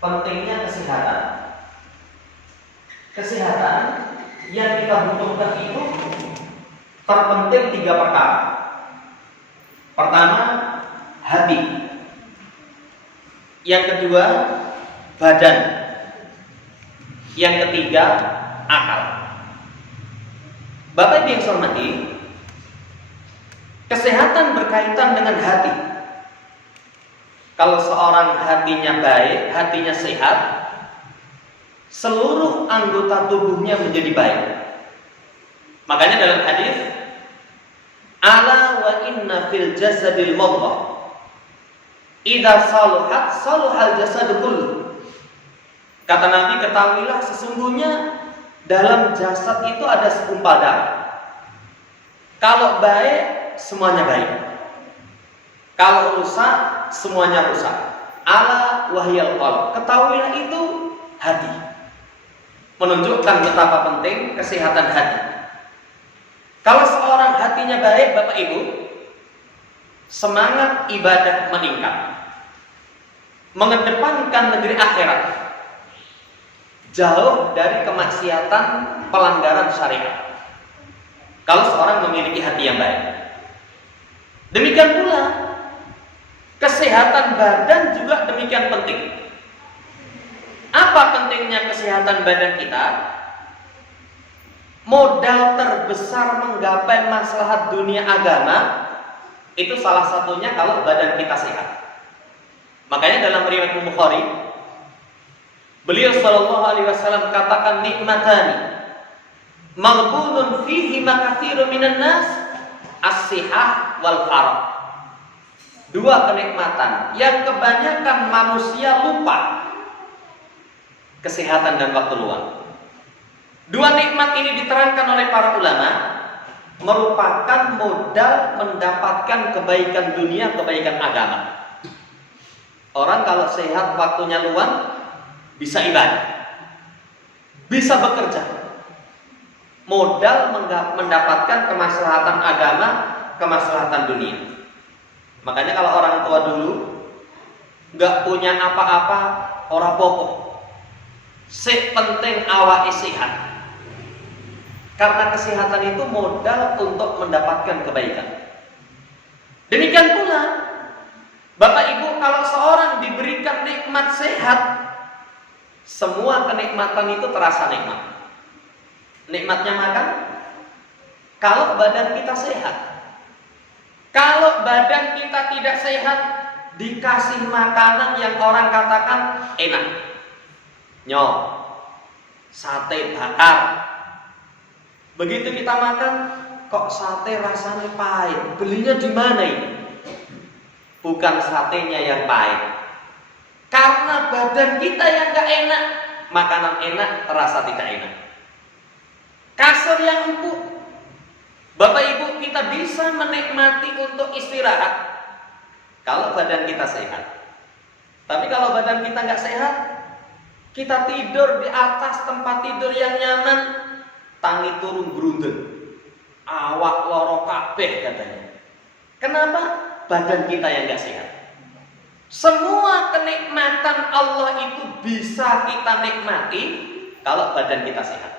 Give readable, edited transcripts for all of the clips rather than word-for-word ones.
pentingnya kesehatan. Kesehatan yang kita butuhkan itu terpenting 3 perkara. Pertama, hati. Yang kedua, badan. Yang ketiga, akal. Bapak Ibu yang saya hormati, kesehatan berkaitan dengan hati. Kalau seorang hatinya baik, hatinya sehat, seluruh anggota tubuhnya menjadi baik. Makanya dalam hadis, ala wa inna fil jasadil mudghah idza saluhat saluhal jasadu kullu. Kata Nabi, ketahuilah sesungguhnya dalam jasad itu ada segumpal darah. Kalau baik, semuanya baik. Kalau rusak, semuanya rusak. Ala wahyal qalb. Ketahuilah itu hati. Menunjukkan betapa penting kesehatan hati. Kalau seorang hatinya baik, Bapak Ibu, semangat ibadah meningkat. Mengedepankan negeri akhirat. Jauh dari kemaksiatan, pelanggaran syariat. Kalau seorang memiliki hati yang baik. Demikian pula kesehatan badan juga demikian penting. Apa pentingnya kesehatan badan kita? Modal terbesar menggapai maslahat dunia agama itu salah satunya kalau badan kita sehat. Makanya dalam riwayat Bukhari, beliau sallallahu alaihi wasallam katakan, nikmatani maghbunun fihi makatsirun minan nas, as-sihah wal farah. 2 kenikmatan yang kebanyakan manusia lupa, kesehatan dan waktu luang. 2 nikmat ini diterangkan oleh para ulama merupakan modal mendapatkan kebaikan dunia, kebaikan agama. Orang kalau sehat, waktunya luang, bisa ibadah, bisa bekerja, modal mendapatkan kemaslahatan agama, kemaslahatan dunia. Makanya kalau orang tua dulu nggak punya apa-apa, ora popo, sing penting awake sehat. Karena kesehatan itu modal untuk mendapatkan kebaikan. Demikian pula Bapak Ibu, kalau seorang diberikan nikmat sehat, semua kenikmatan itu terasa nikmat. Nikmatnya makan, kalau badan kita sehat. Kalau badan kita tidak sehat, dikasih makanan yang orang katakan enak. Nyok, sate bakar. Begitu kita makan, kok sate rasanya pahit. Belinya di mana ini? Bukan satenya yang pahit. Karena badan kita yang gak enak, makanan enak terasa tidak enak. Kasur yang empuk, Bapak Ibu, kita bisa menikmati untuk istirahat kalau badan kita sehat. Tapi kalau badan kita nggak sehat, kita tidur di atas tempat tidur yang nyaman, tangi turun berundel, awak loro kabeh katanya. Kenapa? Badan kita yang nggak sehat. Semua kenikmatan Allah itu bisa kita nikmati kalau badan kita sehat.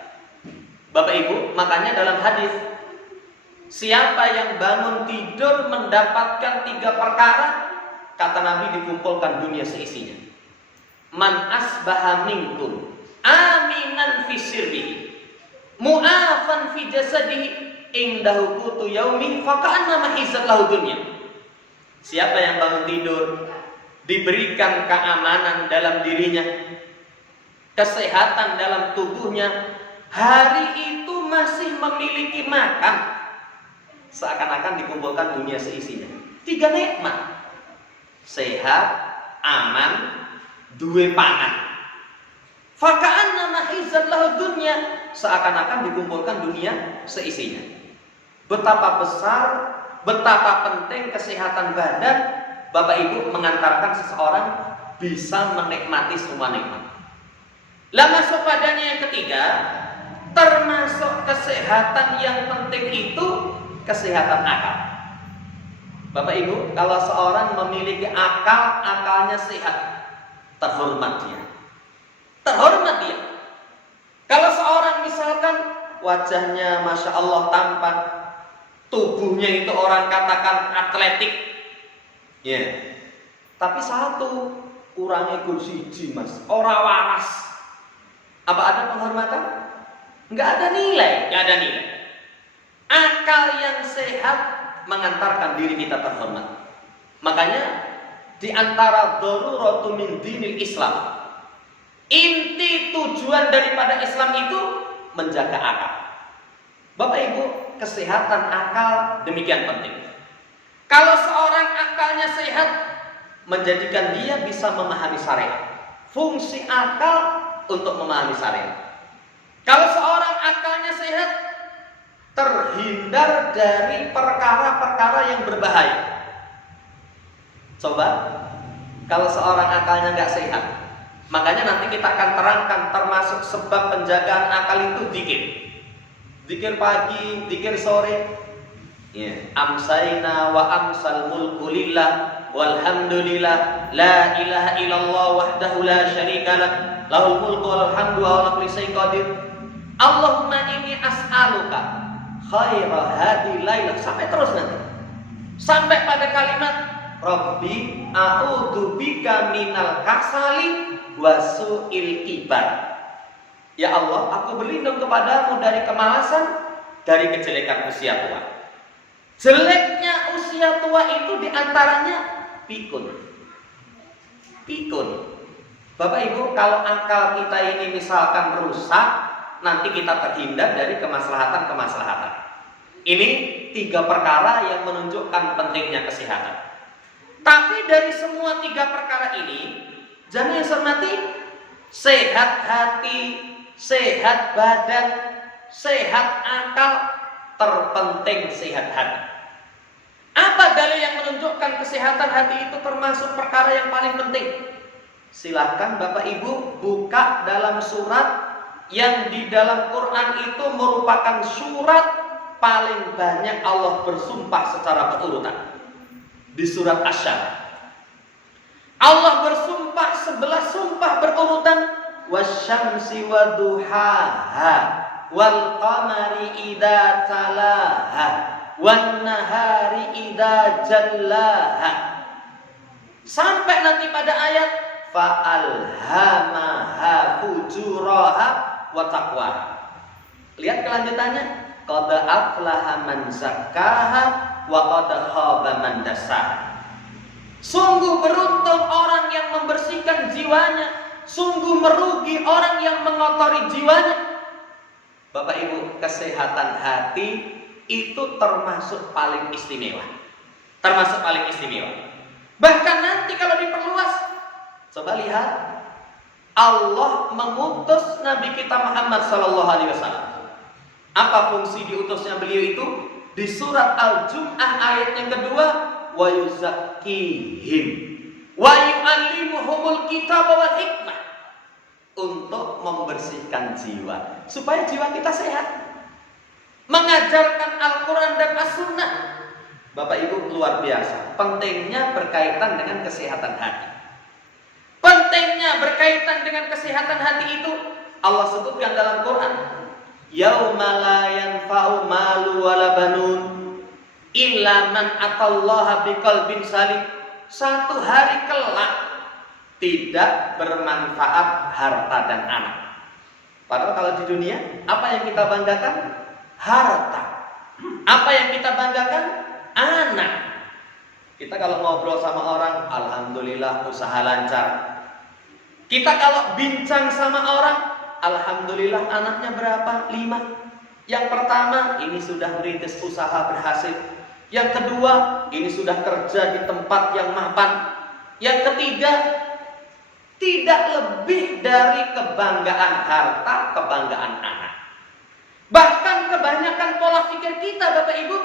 Bapak Ibu, makanya dalam hadis, siapa yang bangun tidur mendapatkan 3 perkara, kata Nabi, dikumpulkan dunia seisinya. Man asbaha minkum aminan fi sirrihi mu'afan fi jasadihi indahu qutu yaumi faka'annama hizat lahu dunya. Siapa yang bangun tidur diberikan keamanan dalam dirinya, kesehatan dalam tubuhnya, hari itu masih memiliki makan, seakan-akan dikumpulkan dunia seisinya. 3 nikmat: sehat, aman, duwe pangan. Faka'annama hizat lahu dunya, seakan-akan dikumpulkan dunia seisinya. Betapa besar, betapa penting kesehatan badan, Bapak Ibu, mengantarkan seseorang bisa menikmati semua nikmat. Lah masuk padanya yang ketiga, termasuk kesehatan yang penting itu kesehatan akal. Bapak Ibu, kalau seorang memiliki akal, akalnya sehat, terhormat dia. terhormat dia. Kalau seorang misalkan wajahnya Masya Allah tampan, tubuhnya itu orang katakan atletik, ya, tapi satu kurangnya kursi mas, orang waras, apa ada penghormatan? Nggak ada nilai, nggak ada nilai. Akal yang sehat mengantarkan diri kita terhormat. Makanya di antara daruratu min dinil Islam, inti tujuan daripada Islam itu menjaga akal. Bapak Ibu, kesehatan akal demikian penting. Kalau seorang akalnya sehat, menjadikan dia bisa memahami syariat. Fungsi akal untuk memahami syariat. Kalau seorang akalnya sehat, terhindar dari perkara-perkara yang berbahaya. Coba, kalau seorang akalnya nggak sehat, makanya nanti kita akan terangkan termasuk sebab penjagaan akal itu zikir. Zikir pagi, zikir sore. Ya. Amsayna wa amsal mulku lillah walhamdulillah la ilaha illallah wahdahu la syarikalah lahul mulku wal hamdu wa ala kulli syai'in qadir. Allahumma inni as'aluka khaira hadhihi lailah, sampai terus nanti. Sampai pada kalimat Rabbi a'udzu bika minal kasali wa su'il kibar. Ya Allah, aku berlindung kepadamu dari kemalasan, dari kejelekan usia tua. Jeleknya usia tua itu diantaranya pikun. Pikun. Bapak Ibu, kalau akal kita ini misalkan rusak, nanti kita terhindar dari kemaslahatan-kemaslahatan. Ini 3 perkara yang menunjukkan pentingnya kesehatan. Tapi dari semua 3 perkara ini, jangan yang hormati, sehat hati, sehat badan, sehat akal, terpenting sehat hati. Apa dalil yang menunjukkan kesehatan hati itu termasuk perkara yang paling penting? Silahkan Bapak Ibu buka dalam surat yang di dalam Quran itu merupakan surat paling banyak Allah bersumpah secara berurutan. Di surat Asy-Syams Allah bersumpah 11 sumpah berurutan, wasyamsi waduhaha wal qamari idza talaha wan nahari idza jallaha, sampai nanti pada ayat fa'alhamaha fujuraha wa taqwaha. Lihat kelanjutannya, qad aflaha man zakkaha wa qad khaba man dassaha. Sungguh beruntung orang yang membersihkan jiwanya, sungguh merugi orang yang mengotori jiwanya. Bapak Ibu, kesehatan hati itu termasuk paling istimewa. Termasuk paling istimewa. Bahkan nanti kalau diperluas, coba lihat, Allah mengutus Nabi kita Muhammad SAW. Apa fungsi diutusnya beliau itu? Di surat Al-Jum'ah ayat yang kedua, wa yuzakkihim wa yu'allimuhumul kitaba wal hikmah, untuk membersihkan jiwa supaya jiwa kita sehat, mengajarkan Al-Quran dan As-Sunnah. Bapak Ibu, luar biasa pentingnya berkaitan dengan kesehatan hati. Pentingnya berkaitan dengan kesehatan hati itu Allah sebutkan dalam Quran, yauma la yanfa'u malu wala banun illa man atallaha biqalbin salim. Satu hari kelak tidak bermanfaat harta dan anak. Padahal kalau di dunia, apa yang kita banggakan? Harta. Apa yang kita banggakan? Anak. Kita kalau ngobrol sama orang, alhamdulillah usaha lancar. Kita kalau bincang sama orang, alhamdulillah anaknya berapa? 5. Yang pertama, ini sudah merintis usaha berhasil. Yang kedua, ini sudah kerja di tempat yang mapan. Yang ketiga, tidak lebih dari kebanggaan harta, kebanggaan anak. Bahkan kebanyakan pola pikir kita, Bapak Ibu,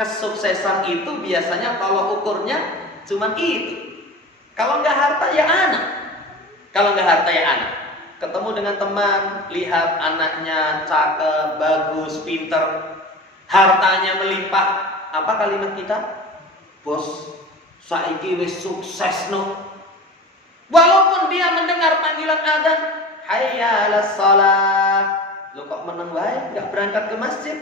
kesuksesan itu biasanya kalau ukurnya cuma itu. Kalau nggak harta ya anak. Kalau nggak harta ya anak. Ketemu dengan teman, lihat anaknya cakep, bagus, pinter, hartanya melimpah. Apa kalimat kita? Bos, saiki wis sukses no. Walaupun dia mendengar panggilan adzan, hayya 'alas shalah. Lo kok meneng wae enggak berangkat ke masjid?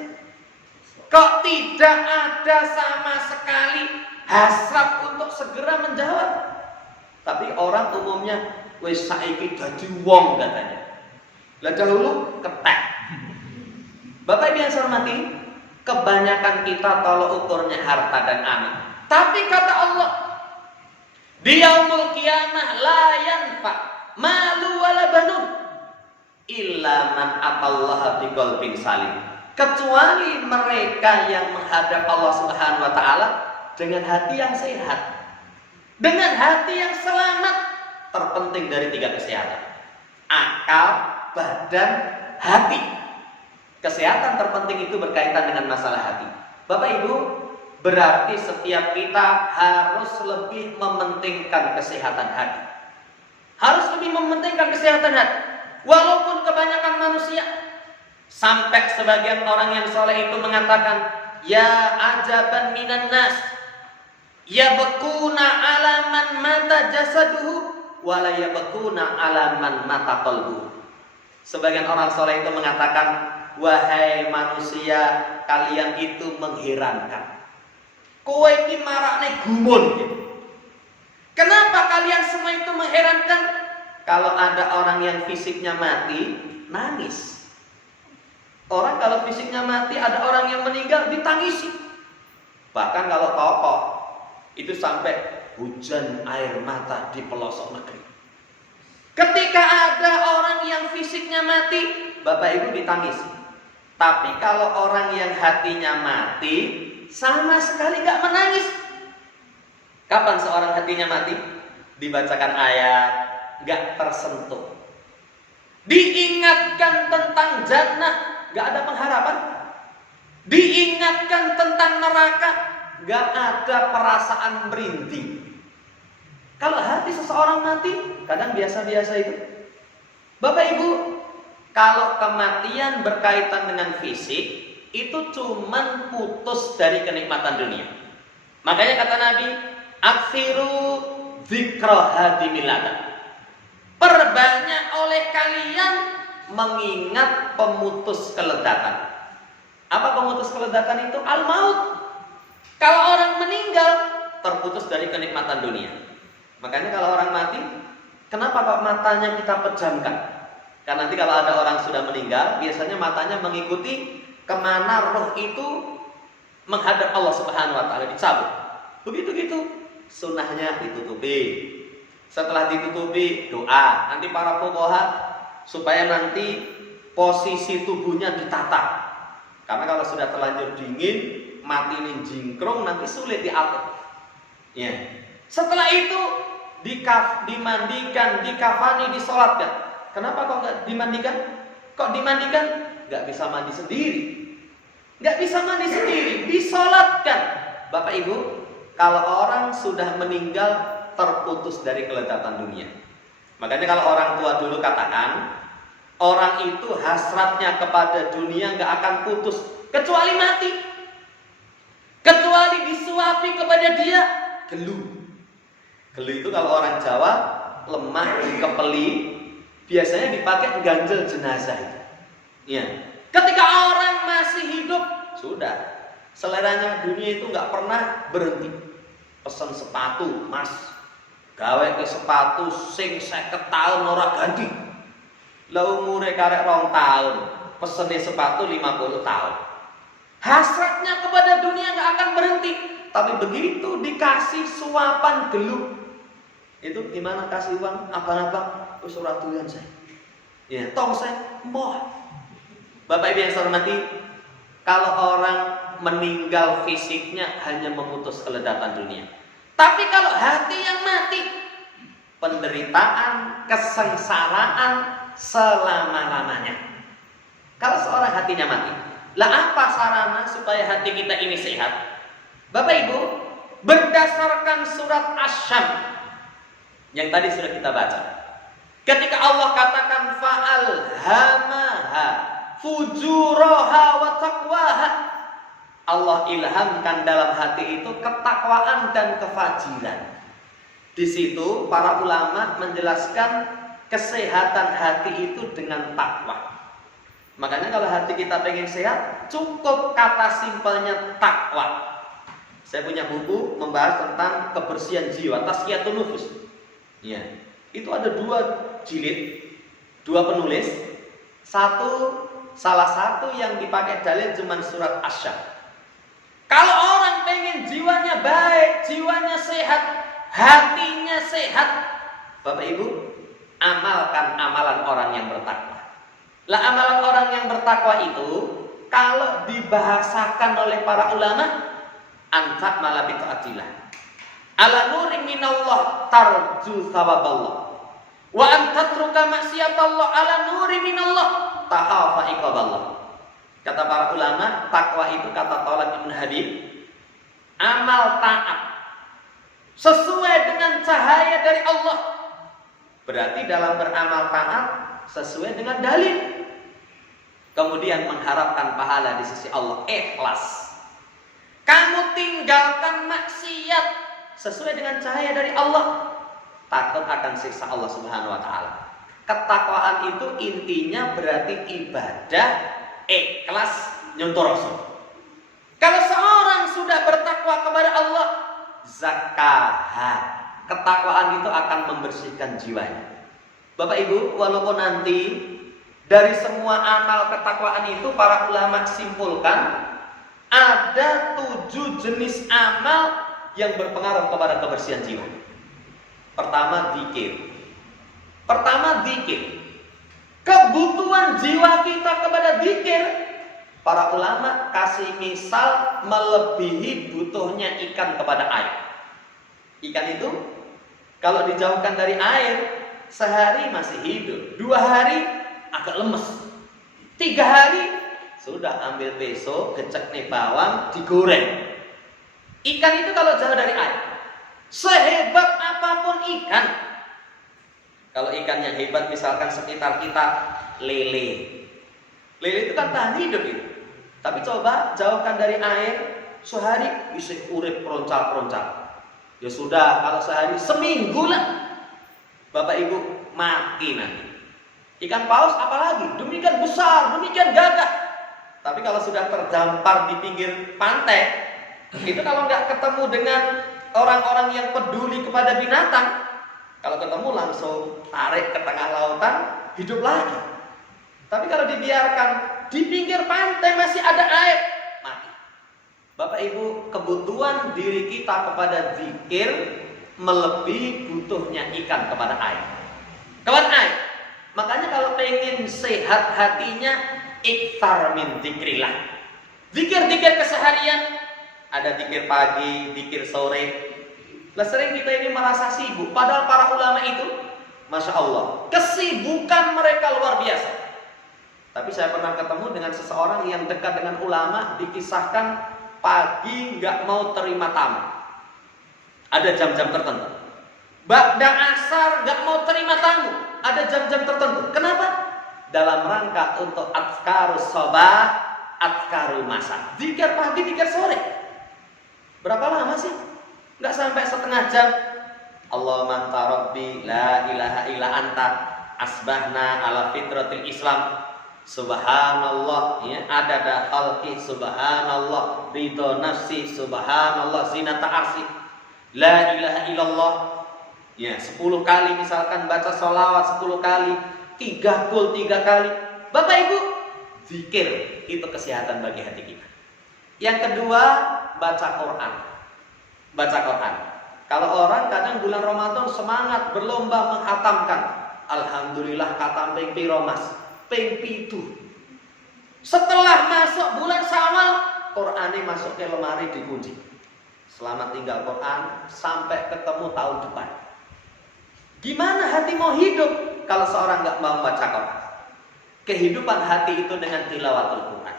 Kok tidak ada sama sekali hasrat untuk segera menjawab? Tapi orang umumnya wis saiki dadi wong katanya. Lah dahulu ketek. Bapak Ibu yang saya hormati, kebanyakan kita tolok ukurnya harta dan anak. Tapi kata Allah, di yaumul qiyamah la yanfa malu wala banun illa man atallaha biqalbin salim. Kecuali mereka yang menghadap Allah Subhanahu wa taala dengan hati yang sehat. Dengan hati yang selamat. Terpenting dari 3 kesehatan. Akal, badan, hati. Kesehatan terpenting itu berkaitan dengan masalah hati. Bapak Ibu, berarti setiap kita harus lebih mementingkan kesehatan hati. Harus lebih mementingkan kesehatan hati. Walaupun kebanyakan manusia, sampai sebagian orang yang soleh itu mengatakan, ya ajaban minan nas, ya bekuna alaman mata jasaduhu, wala ya bekuna alaman mata qalbuhu. Sebagian orang soleh itu mengatakan, wahai manusia, kalian itu mengherankan. Kowe iki marakne gumun gitu. Kenapa kalian semua itu mengherankan? Kalau ada orang yang fisiknya mati, nangis. Orang kalau fisiknya mati, ada orang yang meninggal, ditangisi. Bahkan kalau tokoh, itu sampai hujan air mata di pelosok negeri. Ketika ada orang yang fisiknya mati, Bapak Ibu ditangisi. Tapi kalau orang yang hatinya mati, sama sekali gak menangis. Kapan seorang hatinya mati? Dibacakan ayat, gak tersentuh. Diingatkan tentang jannah, gak ada pengharapan. Diingatkan tentang neraka, gak ada perasaan merinding. Kalau hati seseorang mati, kadang biasa-biasa itu. Bapak Ibu, kalau kematian berkaitan dengan fisik, itu cuman putus dari kenikmatan dunia. Makanya kata Nabi, aksiru dzikra hadimil ladat. Perbanyak oleh kalian mengingat pemutus keledatan. Apa pemutus keledatan itu? Al-maut. Kalau orang meninggal, terputus dari kenikmatan dunia. Makanya kalau orang mati, kenapa kok matanya kita pejamkan? Karena nanti kalau ada orang sudah meninggal, biasanya matanya mengikuti kemana roh itu menghadap Allah Subhanahu wa taala, dicabut. Begitu-gitu, sunnahnya ditutupi. Setelah ditutupi, doa. Nanti para fuqaha supaya nanti posisi tubuhnya ditata. Karena kalau sudah terlanjur dingin, mati ini jingkrung, nanti sulit diatur. Ya. Setelah itu dimandikan, dikafani, disolatkan. Kenapa kok nggak dimandikan? Kok dimandikan? Nggak bisa mandi sendiri. Nggak bisa mandi sendiri, disolatkan. Bapak Ibu, kalau orang sudah meninggal, terputus dari kelezatan dunia. Makanya kalau orang tua dulu katakan, orang itu hasratnya kepada dunia nggak akan putus kecuali mati. Kecuali disuapi kepada dia gelu. Gelu itu kalau orang Jawa lemah, dikepeli, biasanya dipakai ganjel jenazah. Ya. Ketika orang masih hidup, sudah seleranya dunia itu nggak pernah berhenti. Pesan sepatu, Mas, gawe ke sepatu sing 50 tahun ora ganti. Lah umure karek 2 tahun, pesene sepatu 50 tahun. Hasratnya kepada dunia nggak akan berhenti. Tapi begitu dikasih suapan gelu, itu gimana kasih uang? Abang-abang, wis ora doyan saya. Ya, tong saya moh. Bapak Ibu yang saya hormati, kalau orang meninggal fisiknya hanya memutus kelezatan dunia. Tapi kalau hati yang mati, penderitaan, kesengsaraan selama-lamanya. Kalau seorang hatinya mati, lah apa sarana supaya hati kita ini sehat? Bapak Ibu, berdasarkan surat Asy-Syam yang tadi sudah kita baca, ketika Allah katakan fa'alhamaha fujuraha wa taqwaha, Allah ilhamkan dalam hati itu ketakwaan dan kefajiran. Di situ para ulama menjelaskan kesehatan hati itu dengan takwa. Makanya kalau hati kita pengen sehat, cukup kata simpelnya takwa. Saya punya buku membahas tentang kebersihan jiwa, Tazkiyatun Nufus. Ya, itu ada 2 jilid, 2 penulis. Salah satu yang dipakai dalil cuma surat Asy-Syams. Kalau orang pengen jiwanya baik, jiwanya sehat, hatinya sehat, Bapak Ibu, amalkan amalan orang yang bertakwa. Lah amalan orang yang bertakwa itu kalau dibahasakan oleh para ulama, anta malah bitaatillah. Ala nurin minallah tarju thawaballah. Wa antatruka maksiatallah ala nuri minallah tahafa iqaballah. Kata para ulama, takwa itu kata Thalib Ibn Habib, amal taat sesuai dengan cahaya dari Allah. Berarti dalam beramal taat sesuai dengan dalil. Kemudian mengharapkan pahala di sisi Allah, ikhlas. Kamu tinggalkan maksiat sesuai dengan cahaya dari Allah, takut akan siksa Allah Subhanahu wa taala. Ketakwaan itu intinya berarti ibadah, ikhlas, nyontoh Rasul. Kalau seorang sudah bertakwa kepada Allah, zakah, ketakwaan itu akan membersihkan jiwanya. Bapak Ibu, walaupun nanti dari semua amal ketakwaan itu para ulama simpulkan ada 7 jenis amal yang berpengaruh kepada kebersihan jiwa. Pertama, zikir. Kebutuhan jiwa kita kepada zikir, para ulama kasih misal melebihi butuhnya ikan kepada air. Ikan itu kalau dijauhkan dari air, sehari masih hidup, 2 hari agak lemes, 3 hari sudah ambil peso, gecek nih bawang, digoreng. Ikan itu kalau jauh dari air, sehebat apapun ikan, kalau ikan yang hebat misalkan sekitar kita, lele itu kan tahan hidup itu. Tapi coba jauhkan dari air, sehari bisa urip peroncal-peroncal. Ya sudah, kalau sehari, seminggu lah, Bapak Ibu mati nanti. Ikan paus apalagi, demikian besar, demikian gagah. Tapi kalau sudah terdampar di pinggir pantai, itu kalau nggak ketemu dengan orang-orang yang peduli kepada binatang, kalau ketemu langsung tarik ke tengah lautan, hidup lagi. Tapi kalau dibiarkan di pinggir pantai masih ada air, mati. Bapak Ibu, kebutuhan diri kita kepada zikir melebihi butuhnya ikan kepada air. Kepada air. Makanya kalau pengen sehat hatinya, iktar min zikrillah. Zikir-zikir keseharian, ada zikir pagi, zikir sore. Lah sering kita ini merasa sibuk, padahal para ulama itu, Masya Allah, kesibukan mereka luar biasa. Tapi saya pernah ketemu dengan seseorang yang dekat dengan ulama, dikisahkan pagi nggak mau terima tamu. Ada jam-jam tertentu. Ba'da asar nggak mau terima tamu. Ada jam-jam tertentu. Kenapa? Dalam rangka untuk adkarus sabah, adkarul masa. Zikir pagi, zikir sore. Berapa lama sih? Nggak sampai setengah jam. Allahumma anta rabbi la ilaha illa anta asbahna ala fitratil Islam. Subhanallah, ya, adada khalqi, subhanallah, ridho nafsi, subhanallah, zinata arsi, la ilaha illallah. Ya, 10 kali misalkan baca sholawat 10 kali, 3 kali. Bapak Ibu, zikir itu kesehatan bagi hati kita. Yang kedua, baca Quran. Baca Quran. Kalau orang kadang bulan Ramadan semangat berlomba menghatamkan, alhamdulillah khatam ping piro Mas? Ping 7. Setelah masuk bulan Syawal, Qur'ane masuk ke lemari dikunci. Selamat tinggal Quran sampai ketemu tahun depan. Gimana hati mau hidup kalau seorang nggak mau baca Quran? Kehidupan hati itu dengan tilawatul Quran.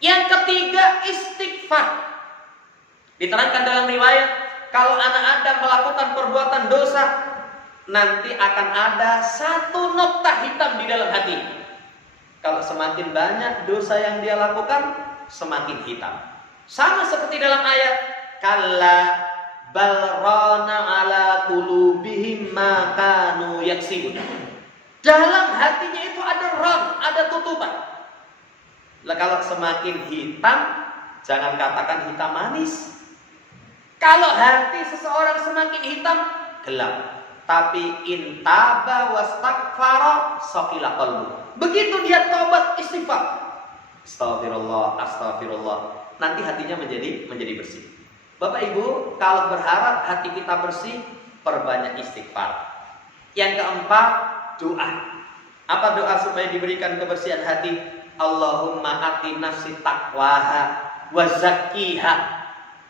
Yang ketiga, istighfar. Diterangkan dalam riwayat, kalau anak Adam melakukan perbuatan dosa, nanti akan ada 1 noktah hitam di dalam hati. Kalau semakin banyak dosa yang dia lakukan, semakin hitam. Sama seperti dalam ayat, kalla bal rana ala qulubihim ma kanu yaksibun. Dalam hatinya itu ada ram, ada tutupan. Lah kalau semakin hitam, jangan katakan hitam manis. Kalau hati seseorang semakin hitam, gelap. Tapi intaba wastaghfara saqila qalbu. Begitu dia tobat istighfar, astagfirullah, astagfirullah, nanti hatinya menjadi bersih. Bapak Ibu, kalau berharap hati kita bersih, perbanyak istighfar. Yang keempat, doa. Apa doa supaya diberikan kebersihan hati? Allahumma ati nafsi taqwaha wa zakkiha.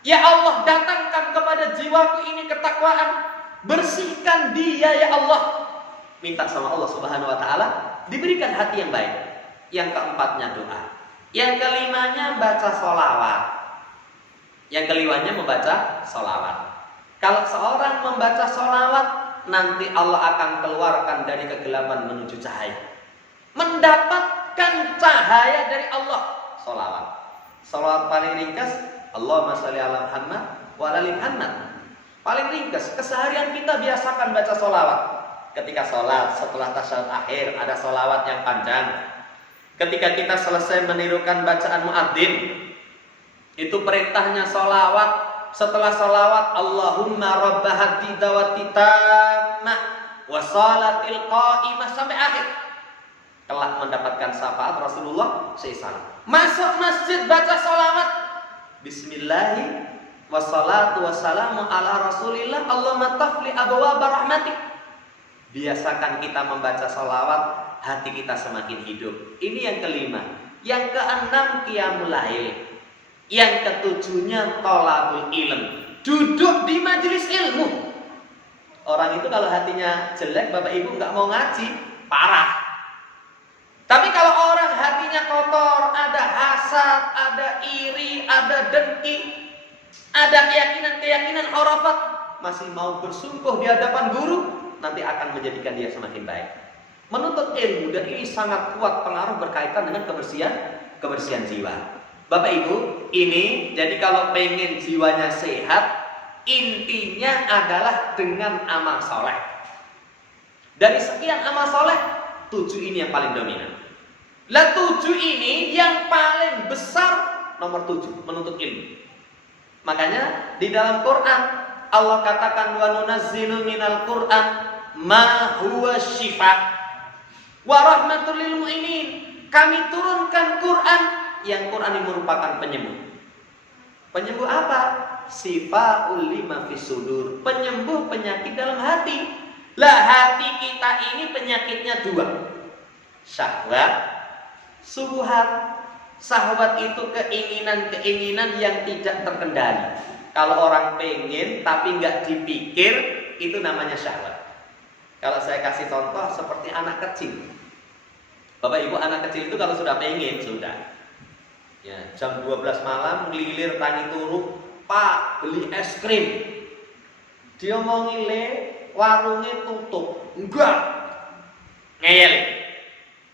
Ya Allah, datangkan kepada jiwaku ini ketakwaan, bersihkan dia ya Allah. Minta sama Allah Subhanahu wa taala diberikan hati yang baik. Yang keempatnya doa. Yang kelimanya baca sholawat. Yang kelimanya membaca sholawat. Kalau seorang membaca sholawat, nanti Allah akan keluarkan dari kegelapan menuju cahaya. Mendapatkan cahaya dari Allah. Sholawat. Sholawat paling ringkas, Allahumma sholli ala Muhammad wa ala ali Muhammad. Paling ringkas, keseharian kita biasakan baca sholawat. Ketika sholat, setelah tasyahud akhir, ada sholawat yang panjang. Ketika kita selesai menirukan bacaan muadzin, itu perintahnya sholawat. Setelah sholawat, Allahumma rabba haddi dawati tammah wa salatil qa'imah, sampai akhir. Telah mendapatkan syafaat Rasulullah SAW. Masuk masjid baca sholawat, bismillahi wassalatu wassalamu ala rasulillah Allahumma tafli abwaaba rahmatik. Biasakan kita membaca sholawat, hati kita semakin hidup. Ini yang kelima. Yang keenam, qiyamul lail. Yang ketujuhnya thalabul ilm, duduk di majelis ilmu. Orang itu kalau hatinya jelek, Bapak Ibu nggak mau ngaji, parah. Tapi kalau orang hatinya kotor, ada hasad, ada iri, ada dengki, ada keyakinan-keyakinan khurafat, masih mau bersungguh di hadapan guru, nanti akan menjadikan dia semakin baik. Menuntut ilmu, dan ini sangat kuat pengaruh berkaitan dengan kebersihan jiwa. Bapak Ibu, ini jadi kalau pengen jiwanya sehat, intinya adalah dengan amal soleh. Dari sekian amal soleh, 7 ini yang paling dominan. Lah 7 ini yang paling besar, nomor 7, menuntut ilmu. Makanya di dalam Quran Allah katakan wa nunazzilu minal Quran ma huwa syifa wa rahmatul lil mu'minin. Kami turunkan Quran, yang Quran ini merupakan penyembuh. Penyembuh apa? Sifaul lima fis sudur, penyembuh penyakit dalam hati. Lah hati kita ini penyakitnya 2. Syahwat, subuhat. Syahwat itu keinginan-keinginan yang tidak terkendali. Kalau orang pengen tapi nggak dipikir, itu namanya syahwat. Kalau saya kasih contoh seperti anak kecil. Bapak Ibu, anak kecil itu kalau sudah pengen, sudah. Ya, jam 12 malam ngelilir tani turu, Pak beli es krim. Dia mau ngile, warungnya tutup. Enggak. Ngeyel.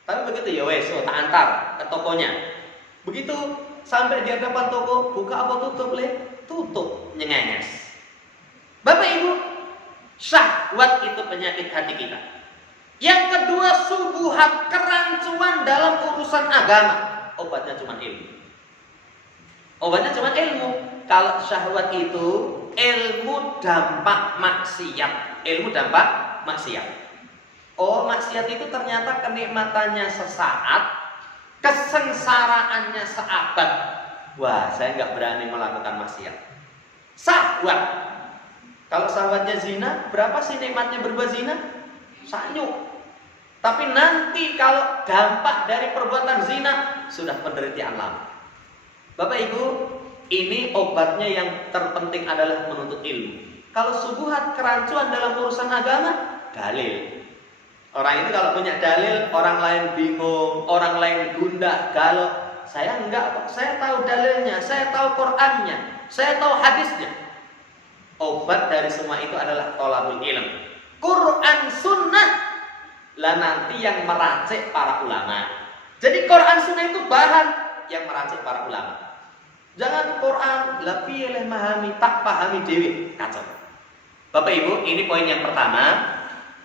Tapi begitu ya wes, tak antar ke tokonya. Begitu sampai di hadapan toko, buka apa tutup le? Tutup, nyengenges. Bapak Ibu, syahwat itu penyakit hati kita. Yang kedua, subuhat, kerancuan dalam urusan agama. Obatnya cuma ilmu. Obatnya cuma ilmu. Kalau syahwat itu ilmu dampak maksiat. Ilmu dampak maksiat. Oh, maksiat itu ternyata kenikmatannya sesaat, kesengsaraannya seabad. Wah, saya nggak berani melakukan maksiat. Syahwat. Kalau syahwatnya zina, berapa sih nikmatnya berbuat zina? Sanyuk. Tapi nanti kalau dampak dari perbuatan zina, sudah penderitaan lama. Bapak Ibu, ini obatnya yang terpenting adalah menuntut ilmu. Kalau subuhat, kerancuan dalam urusan agama, dalil. Orang itu kalau punya dalil, orang lain bingung, orang lain gundah, galau. Saya enggak, saya tahu dalilnya, saya tahu Qur'annya, saya tahu hadisnya. Obat dari semua itu adalah thalabul ilm. Quran sunnah lah nanti yang meracik para ulama. Jadi Quran sunnah itu bahan yang meracik para ulama. Jangan Quran lah pilih memahami, tak pahami dewi, kacau. Bapak Ibu, ini poin yang pertama.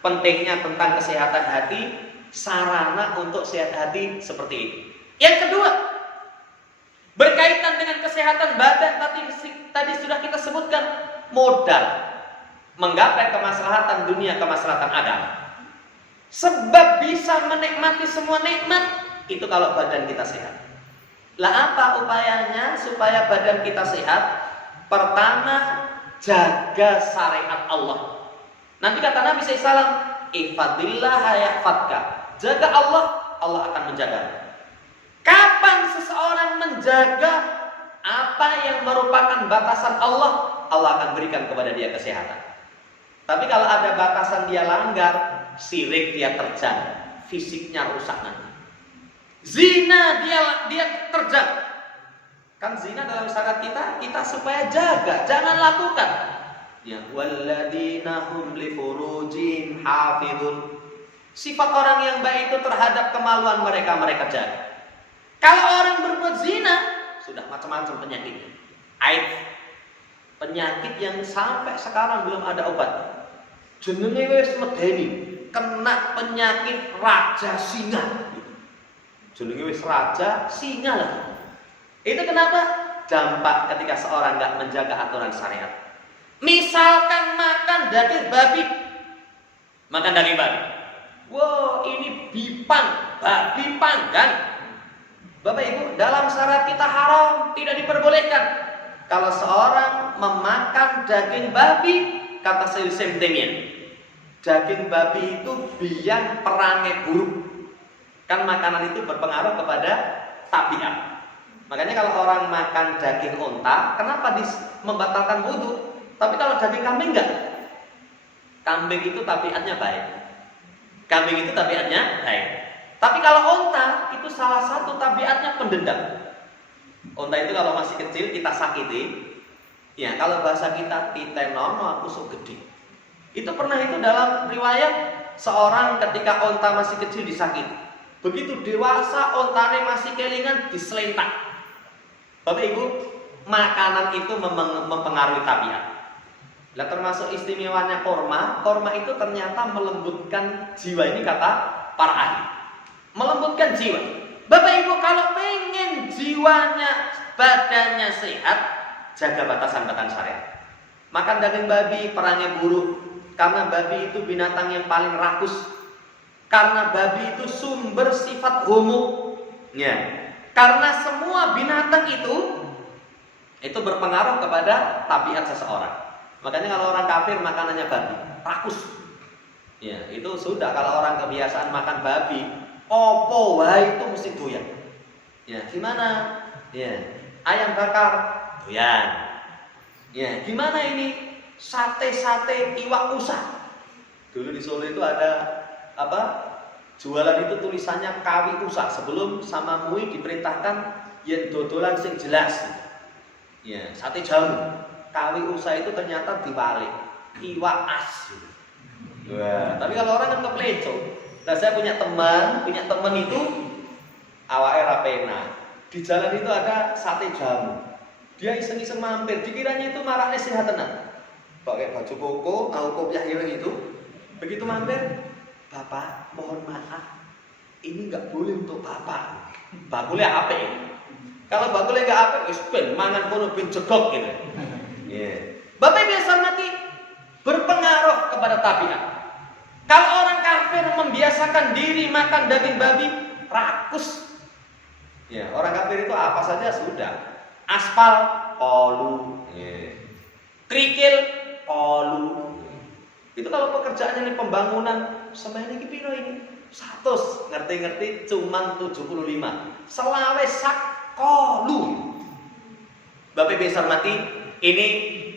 Pentingnya tentang kesehatan hati, sarana untuk sehat hati seperti itu. Yang kedua, berkaitan dengan kesehatan badan, tadi sudah kita sebutkan modal menggapai kemaslahatan dunia, kemaslahatan agama. Sebab bisa menikmati semua nikmat itu kalau badan kita sehat. Lah apa upayanya supaya badan kita sehat? Pertama, jaga syariat Allah. Nanti kata Nabi SAW, "Ifadillah yahfadka." Jaga Allah, Allah akan menjaga. Kapan seseorang menjaga apa yang merupakan batasan Allah, Allah akan berikan kepada dia kesehatan. Tapi kalau ada batasan dia langgar, sirik dia terjang, fisiknya rusak nanti. Zina dia terjang. Kan zina dalam syariat kita supaya jaga, jangan lakukan. Ya, walladzina hum li furujihim hafizun. Sifat orang yang baik itu terhadap kemaluan mereka jaga. Kalau orang berbuat zina, sudah macam-macam penyakitnya. Aib, penyakit yang sampai sekarang belum ada obat. Jenenge wis medeni, kena penyakit raja singa. Jenenge wis raja singa lah. Itu kenapa? Dampak ketika seorang nggak menjaga aturan syariat. Misalkan makan daging babi. Wow, ini bipang, babi panggang. Bapak Ibu, dalam syariat kita haram, tidak diperbolehkan. Kalau seorang memakan daging babi, kata Syekh Taimiyah, daging babi itu biang perangai buruk. Kan makanan itu berpengaruh kepada tabiat. Makanya kalau orang makan daging unta, kenapa membatalkan wudu? Tapi kalau daging kambing enggak. Kambing itu tabiatnya baik. Tapi kalau unta itu salah satu tabiatnya pendendam. Unta itu kalau masih kecil kita sakiti, ya kalau bahasa kita titenono tusuk gede. Itu pernah itu dalam riwayat seorang ketika unta masih kecil disakiti. Begitu dewasa ontane masih kelingan diselentak. Bapak Ibu, makanan itu mempengaruhi tabiat. Lah termasuk istimewanya korma itu ternyata melembutkan jiwa, ini kata para ahli. Melembutkan jiwa. Bapak Ibu kalau pengen jiwanya, badannya sehat, jaga batasan-batasan syariat. Makan daging babi perangai buruk, karena babi itu binatang yang paling rakus. Karena babi itu sumber sifat homo. Ya. Karena semua binatang itu berpengaruh kepada tabiat seseorang. Makanya kalau orang kafir makanannya babi, rakus. Ya, itu sudah kalau orang kebiasaan makan babi, opo wae itu mesti doyan. Ya, gimana? Ya, ayam bakar doyan. Ya, gimana ini? Sate iwak usah. Dulu di Solo itu ada jualan itu tulisannya kawi usah. Sebelum sama Mui diperintahkan yen dodolan sing jelas. Ya, sate jamu. Kawi usah itu ternyata dibalik iwak as. Wah, tapi kalau orang kan kepleco. Nah, saya punya teman itu awake rapena. Di jalan itu ada sate jamu. Dia iseng-iseng mampir, dikiranya itu maraknya sehat tenan. Pakai baju koko, tahu kopiah ireng itu. Begitu mampir, "Bapak, mohon maaf. Ini enggak boleh untuk Bapak." Bakulnya apa ya? Kalau bakulnya enggak apa, wis ben mangan kono ben jegok gitu. Yeah. Bapak biasa mati berpengaruh kepada tabiat. Kalau orang kafir membiasakan diri makan daging babi, rakus. Ya, orang kafir itu apa saja sudah. Aspal, kolu. Yeah. Krikil, kolu. Itu kalau pekerjaannya ini pembangunan, semuanya ini piro ini? 100, ngerti-ngerti cuman 75. Selawe sak kolu. Bapak biasa mati. Ini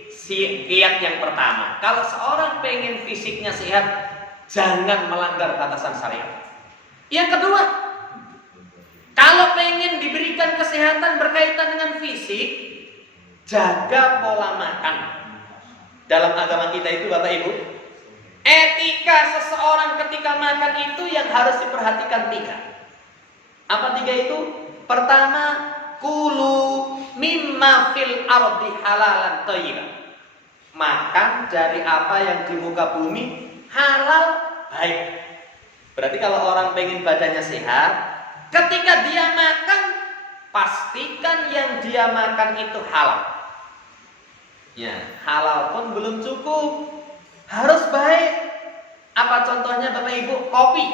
kiat yang pertama. Kalau seorang pengen fisiknya sehat, jangan melanggar batasan syariat. Yang kedua, kalau pengen diberikan kesehatan berkaitan dengan fisik, jaga pola makan. Dalam agama kita itu Bapak Ibu, etika seseorang ketika makan itu yang harus diperhatikan 3. Apa 3 itu? Pertama, kulu mimma fil ardi halalan thayyiban. Makan dari apa yang di muka bumi halal baik. Berarti kalau orang pengen badannya sehat, ketika dia makan, pastikan yang dia makan itu halal. Ya, halal pun belum cukup, harus baik. Apa contohnya Bapak Ibu? Kopi.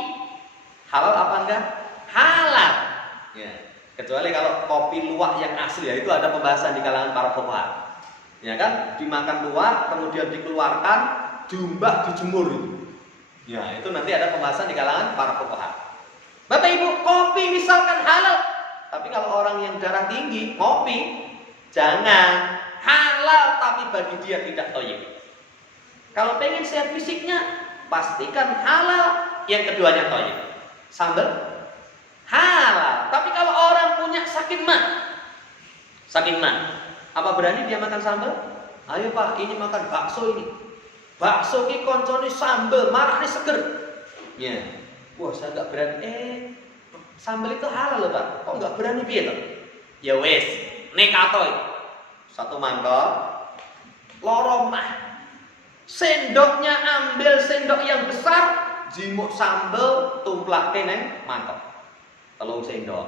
Halal apa enggak? Halal. Ya, kecuali kalau kopi luwak yang asli, ya itu ada pembahasan di kalangan para fuqaha. Ya kan, dimakan luwak, kemudian dikeluarkan, diumbah, dijemur itu. Ya, itu nanti ada pembahasan di kalangan para fuqaha. Bapak Ibu, kopi misalkan halal, tapi kalau orang yang darah tinggi ngopi, jangan. Halal tapi bagi dia tidak thayyib. Kalau pengen sehat fisiknya, pastikan halal, yang keduanya thayyib. Sambal halal, tapi kalau orang punya sakit mah, apa berani dia makan sambal? Ayo Pak, ini makan bakso ini. Bakso ki koncone sambal, marane seger. Ya. Wah, saya enggak berani. Sambal itu halal loh Pak. Kok enggak berani piye toh? Ya wes, nekato. Satu mangkok, loro mah. Sendoknya ambil sendok yang besar, jimuk sambal, tumplake neng mangkok. 3 sendok.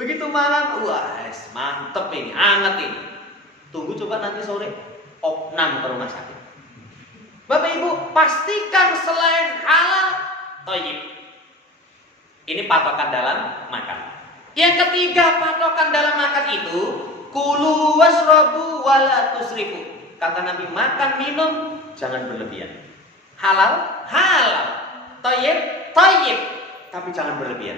Begitu malam, wah, mantep ini, anget ini. Tunggu coba nanti sore opnam ke rumah sakit. Bapak Ibu, pastikan selain halal, thayyib. Ini patokan dalam makan. Yang ketiga, patokan dalam makan itu kulu wasrabu wala tusrifu. Kata Nabi, makan minum jangan berlebihan. Halal, halal. Thayyib, thayyib. Tapi jangan berlebihan.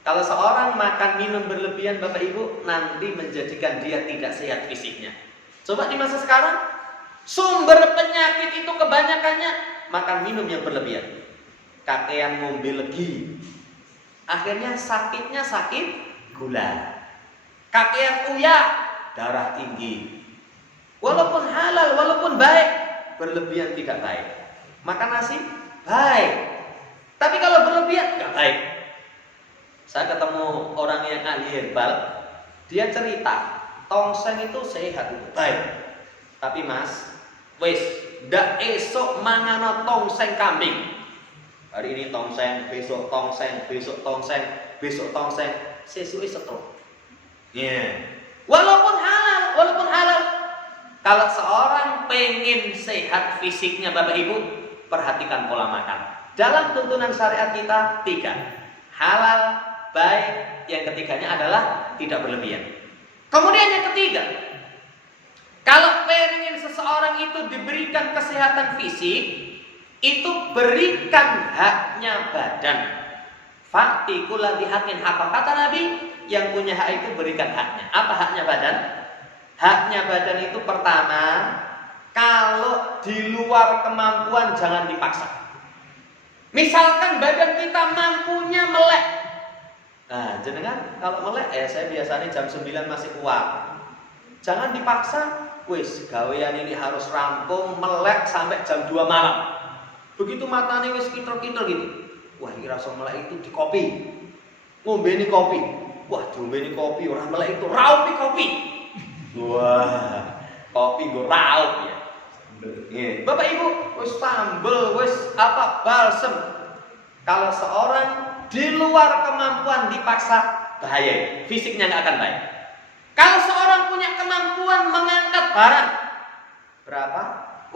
Kalau seorang makan minum berlebihan Bapak Ibu, nanti menjadikan dia tidak sehat fisiknya. Coba di masa sekarang, sumber penyakit itu kebanyakannya makan minum yang berlebihan. Kakean ngombe legi. Akhirnya sakitnya sakit gula. Kakean uyah, darah tinggi. Walaupun halal, walaupun baik, berlebihan tidak baik. Makan nasi baik, tapi kalau berlebihan nggak baik. Saya ketemu orang yang ahli herbal, dia cerita tongseng itu sehat, baik. Tapi Mas, wes, ndak esok mangano tongseng kambing. Hari ini tongseng, besok tongseng, besok tongseng, besok tongseng, sesuai stroke. Walaupun halal. Kalau seorang pengen sehat fisiknya Bapak Ibu, perhatikan pola makan. Dalam tuntunan syariat kita 3. Halal, baik, yang ketiganya adalah tidak berlebihan. Kemudian yang ketiga, kalau pengen seseorang itu diberikan kesehatan fisik, itu berikan haknya badan. Fakti kulati hakin hak. Kata Nabi, yang punya hak itu berikan haknya. Apa haknya badan? Haknya badan itu pertama, kalau di luar kemampuan jangan dipaksa. Misalkan badan kita mampunya melek. Nah, jenengan kalau melek, saya biasanya jam 9 masih kuat. Jangan dipaksa, wis gawean ini harus rampung melek sampai jam 2 malam. Begitu matanya wis kitel-kitel gitu. Wah, ini rasa melek itu di kopi. Ngombe ini kopi. Wah, ngombe ini kopi, orang melek itu raupi kopi. Wah, kopi gue raup ya. Bapak Ibu, wis sambel, wis apa balsem. Kalau seorang di luar kemampuan dipaksa, bahaya, fisiknya nggak akan baik. Kalau seorang punya kemampuan mengangkat barang, berapa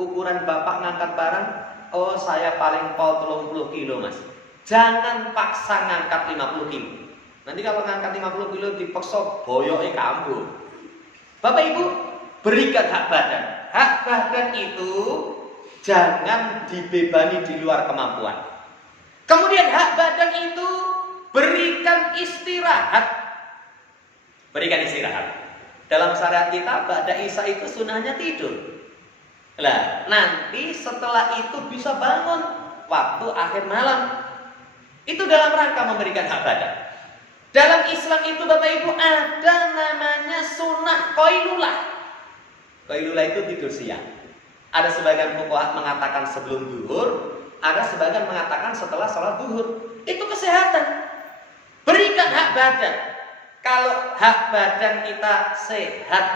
ukuran Bapak ngangkat barang? Oh, saya paling pol 30 kilo Mas. Jangan paksa ngangkat 50 kilo. Nanti kalau ngangkat 50 kilo dipaksa boyoke kambuh. Bapak Ibu, berikan hak badan. Hak badan itu jangan dibebani di luar kemampuan. Kemudian hak badan itu berikan istirahat. Berikan istirahat. Dalam syariat kita, ba'da isya itu sunahnya tidur. Nah, nanti setelah itu bisa bangun waktu akhir malam. Itu dalam rangka memberikan hak badan. Dalam Islam itu Bapak Ibu ada namanya sunnah qailulah. Qailulah itu tidur siang. Ada sebagian fuqaha mengatakan sebelum zuhur, ada sebagian mengatakan setelah sholat zuhur. Itu kesehatan. Berikan hak badan. Kalau hak badan kita sehat,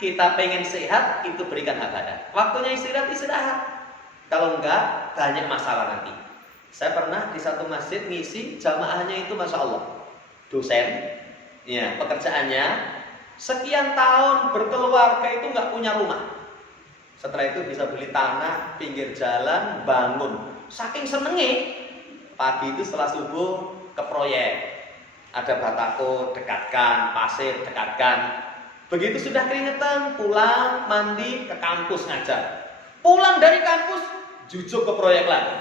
kita pengen sehat, itu berikan hak badan. Waktunya istirahat, istirahat. Kalau enggak, banyak masalah nanti. Saya pernah di satu masjid ngisi jamaahnya itu Masya Allah dosen, ya pekerjaannya sekian tahun berkeluarga itu nggak punya rumah. Setelah itu bisa beli tanah pinggir jalan, bangun. Saking senengnya, pagi itu setelah subuh ke proyek. Ada batako, dekatkan, pasir, dekatkan. Begitu sudah keringetan, pulang, mandi, ke kampus ngajar. Pulang dari kampus, jujuk ke proyek lagi.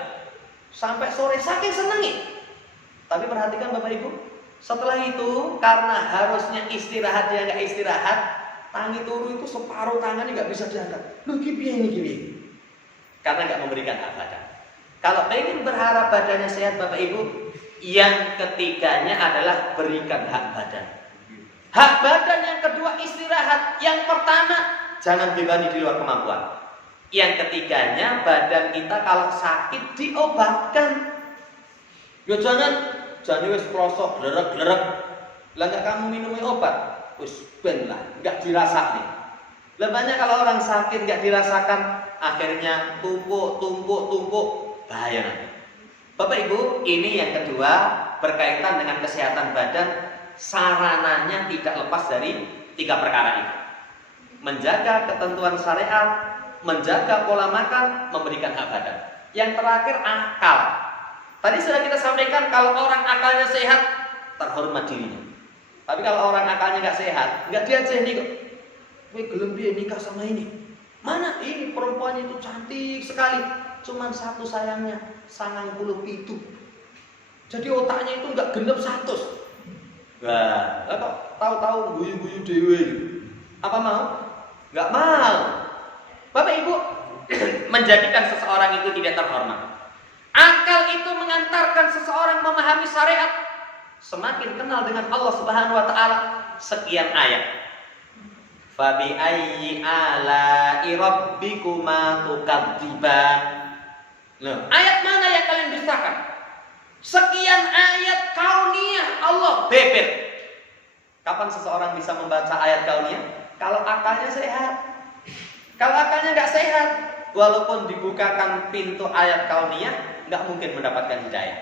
Sampai sore, saking senengnya. Tapi perhatikan Bapak Ibu, setelah itu karena harusnya istirahat dia nggak istirahat, tangi turu itu separuh tangannya nggak bisa diangkat. Loh gini gini. Karena nggak memberikan hak badan. Kalau pengen berharap badannya sehat Bapak Ibu, yang ketiganya adalah berikan hak badan. Hak badan yang kedua istirahat. Yang pertama jangan bebani di luar kemampuan. Yang ketiganya badan kita kalau sakit diobatkan. Ya jangan wis pelosok glerek-glerek. Lah enggak kamu minum obat, wis ben lah, enggak dirasakan. Lah banyak kalau orang sakit enggak dirasakan, akhirnya tumpuk, bahaya nanti. Bapak Ibu, ini yang kedua berkaitan dengan kesehatan badan, sarananya tidak lepas dari 3 perkara ini. Menjaga ketentuan syariat, menjaga pola makan, memberikan hak badan. Yang terakhir akal. Tadi sudah kita sampaikan kalau orang akalnya sehat, terhormat dirinya. Tapi kalau orang akalnya nggak sehat, nggak diajeni kok. Wih gelem piye nikah sama ini? Mana ini perempuannya itu cantik sekali. Cuman satu sayangnya, 97. Jadi otaknya itu nggak genep 100. Wah, kok tahu-tahu guyu-guyu dewe. Apa mau? Nggak mau. Bapak Ibu, menjadikan seseorang itu tidak terhormat. Akal itu mengantarkan seseorang memahami syariat, semakin kenal dengan Allah Subhanahu wa taala. Sekian ayat. Fabi ayyi ala'i rabbikuma tukadziban. Loh, ayat mana yang kalian dustakan? Sekian ayat kauniyah Allah beber. Kapan seseorang bisa membaca ayat kauniyah? Kalau akalnya sehat. Kalau akalnya nggak sehat, walaupun dibukakan pintu ayat kauniyah, nggak mungkin mendapatkan hidayah.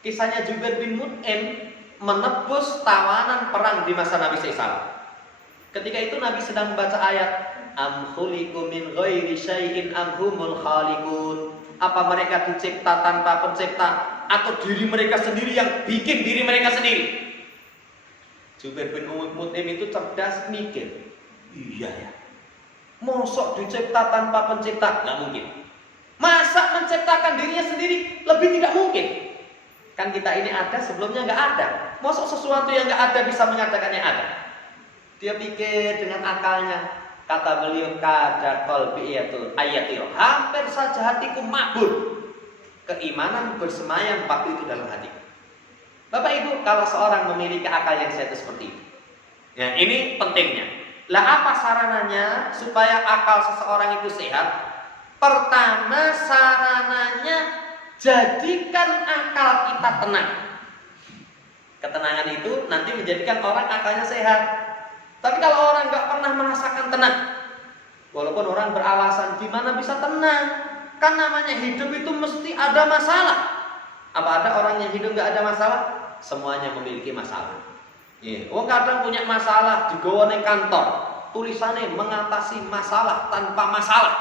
Kisahnya Jubair bin Mut'im menebus tawanan perang di masa Nabi SAW. Ketika itu Nabi sedang membaca ayat am khuliqu min ghairi syai'in am humul khaliqun. Apa mereka dicipta tanpa pencipta atau diri mereka sendiri yang bikin diri mereka sendiri? Jubair bin Mut'im itu cerdas mikir. Iya ya. Mosok dicipta tanpa pencipta? Nggak mungkin. Masa menciptakan dirinya sendiri? Lebih tidak mungkin. Kan kita ini ada, sebelumnya nggak ada. Mosok sesuatu yang nggak ada bisa mengatakannya ada. Dia pikir dengan akalnya. Kata beliau, kada qalbi ayatil. Hampir saja hatiku mabur. Keimanan bersemayam waktu itu dalam hatiku. Bapak Ibu, kalau seorang memiliki akal yang sehat seperti itu. Ya, ini pentingnya. Lah apa sarananya supaya akal seseorang itu sehat? Pertama sarananya jadikan akal kita tenang. Ketenangan itu nanti menjadikan orang akalnya sehat. Tapi kalau orang nggak pernah merasakan tenang, walaupun orang beralasan gimana bisa tenang, kan namanya hidup itu mesti ada masalah. Apa ada orang yang hidup nggak ada masalah? Semuanya memiliki masalah. Wong kadang punya masalah di gowone kantor, tulisannya mengatasi masalah tanpa masalah.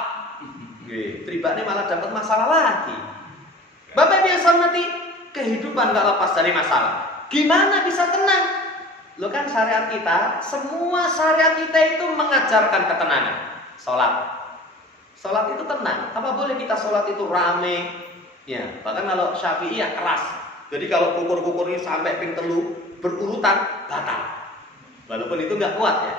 Tribane malah dapat masalah lagi. Bapak biasa mati, kehidupan gak lepas dari masalah. Gimana bisa tenang? Lo kan syariat kita, semua syariat kita itu mengajarkan ketenangan. Sholat itu tenang. Apa boleh kita sholat itu rame? Ya, bahkan kalau Syafi'i ya keras. Jadi kalau kukur ini sampai ping telu berurutan batal. Walaupun itu nggak kuat ya.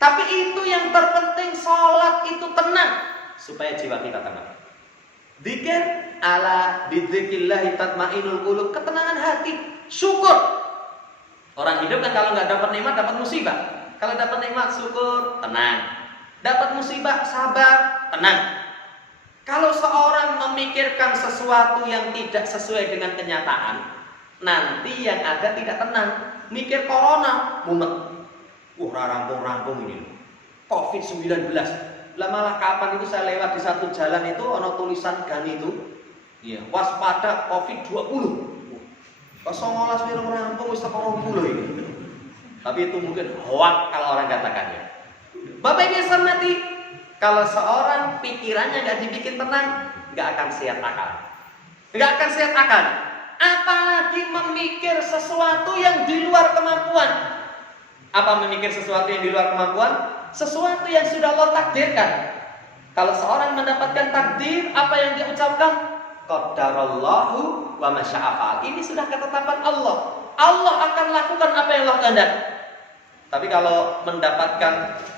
Tapi itu yang terpenting, sholat itu tenang supaya jiwa kita tenang. Dzikir ala bidzikrillah tatmainul qulub, ketenangan hati, syukur. Orang hidup kan kalau nggak dapat nikmat dapat musibah. Kalau dapat nikmat syukur, tenang. Dapat musibah sabar, tenang. Kalau seorang memikirkan sesuatu yang tidak sesuai dengan kenyataan, nanti yang ada tidak tenang. Mikir corona, mumet. Rampung-rampung ini. COVID-19. Lah malah kapan itu saya lewat di satu jalan itu ono tulisan gan itu. Iya, waspada COVID-20. Pas 19 pirang rampung wis teko 20 ini. Tapi itu mungkin hoak kalau orang katakannya. Bapak Ibu yang hormati, kalau seorang pikirannya nggak dibikin tenang, nggak akan sehat akal. Nggak akan sehat akal. Apalagi memikir sesuatu yang di luar kemampuan. Apa memikir sesuatu yang di luar kemampuan? Sesuatu yang sudah Allah takdirkan. Kalau seorang mendapatkan takdir, apa yang dia ucapkan? Qadarallahu wa masya'a fa'al. Ini sudah ketetapan Allah. Allah akan lakukan apa yang Allah kehendaki. Tapi kalau mendapatkan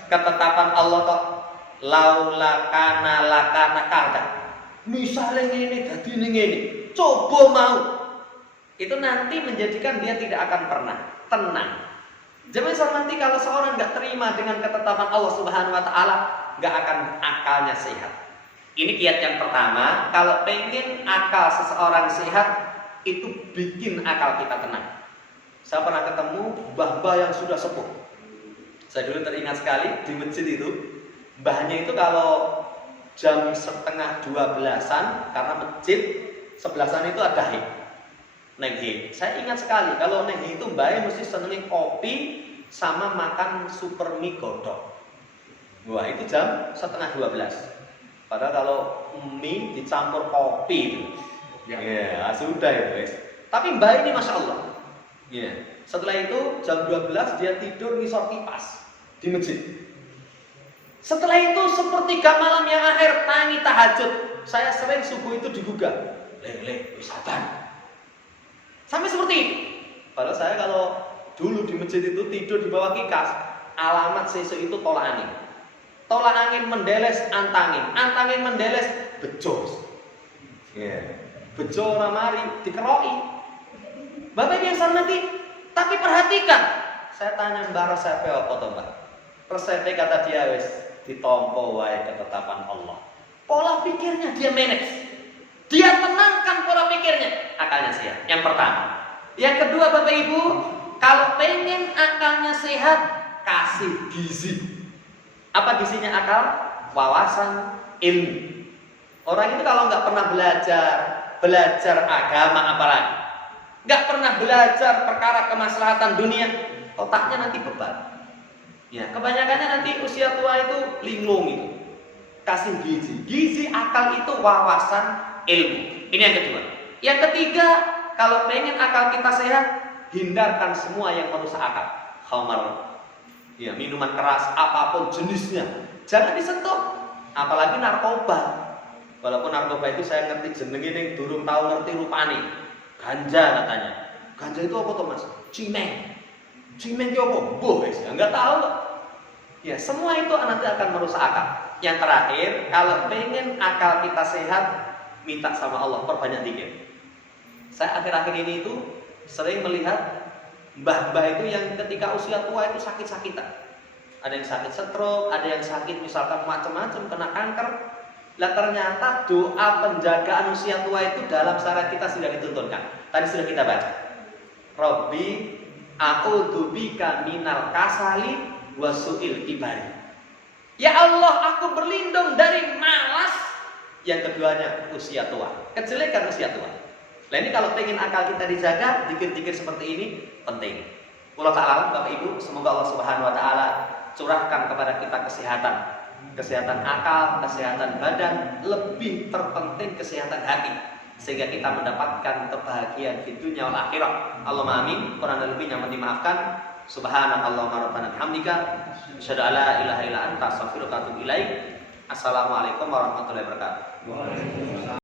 ketetapan Allah kok laula kana lakana kada. Misalnya ini dadi ini. Coba mau. Itu nanti menjadikan dia tidak akan pernah tenang. Jangan nanti kalau seorang nggak terima dengan ketetapan Allah Subhanahu wa taala, nggak akan akalnya sehat. Ini kiat yang pertama. Kalau pengen akal seseorang sehat, itu bikin akal kita tenang. Saya pernah ketemu mbah-mbah yang sudah sepuh. Saya dulu teringat sekali di masjid itu, mbahnya itu kalau jam 11:30-an, karena masjid sebelasan itu ada hik. Nenghi. Saya ingat sekali kalau nenghi itu mbahnya mesti senengin kopi sama makan super mie godok. Wah, itu jam 11:30. Padahal kalau mie dicampur kopi itu, ya sudah ya guys. Tapi mbah ini masya Allah. Ya. Setelah itu jam 12 dia tidur ngisor kipas di masjid. Setelah itu sepertiga malam yang akhir tangi tahajud. Saya sering subuh itu digugah. Le, sabar. Sampai seperti ini. Padahal saya kalau dulu di masjid itu tidur di bawah kikas, alamat sesuk itu tolak angin. Tolak angin mendeles antangin, antangin mendeles bejos. Bejo ora mari dikeroki. Bapak yang hormati, tapi perhatikan. Saya tanya mbak resep apa to, Mbak? Resepnya kata dia wis ditompo wae ketetapan Allah. Pola pikirnya dia manage. Dia tenangkan pola pikirnya, akalnya sehat. Yang pertama. Yang kedua Bapak Ibu, kalau pengen akalnya sehat, kasih gizi. Apa gizinya akal? Wawasan, ilmu. Orang itu kalau nggak pernah belajar agama apalagi, nggak pernah belajar perkara kemaslahatan dunia, otaknya nanti beban. Ya, kebanyakannya nanti usia tua itu linglung itu. Kasih gizi akal itu wawasan, ilmu. Ini yang kedua. Yang ketiga, kalau pengen akal kita sehat, hindarkan semua yang merusak akal. Khamar, ya, minuman keras apapun jenisnya, jangan disentuh. Apalagi narkoba. Walaupun narkoba itu saya ngerti jenenge ning durung tahu ngerti rupane. Ganja katanya. Ganja itu apa tuh Mas? Cimeng. Cimeng itu apa? Boh, enggak tahu. Ya, semua itu nanti akan merusak akal. Yang terakhir, kalau pengen akal kita sehat, minta sama Allah perbanyak zikir. Saya akhir-akhir ini itu sering melihat mbah-mbah itu yang ketika usia tua itu sakit-sakitan. Ada yang sakit stroke, ada yang sakit misalkan macam-macam kena kanker. Lah ternyata doa penjagaan usia tua itu dalam syariat kita sudah dituntunkan. Tadi sudah kita baca. Robbi a'udzubika minal kasali wasu'il kibari. Ya Allah, aku berlindung dari malas. Yang keduanya usia tua, kejelekan usia tua. Nah ini kalau pengen akal kita dijaga, dikir-dikir seperti ini penting. Allah Ta'ala, Bapak Ibu, semoga Allah Subhanahu Wa Ta'ala curahkan kepada kita kesehatan akal, kesehatan badan, lebih terpenting kesehatan hati, sehingga kita mendapatkan kebahagiaan di dunia wal akhirah. Allahumma amin. Kurang dan lebihnya mohon dimaafkan. Subhanakallahumma rabbana bihamdika asyhadu an la ilaha illa anta astaghfiruka wa atubu ilaik. Assalamualaikum warahmatullahi wabarakatuh.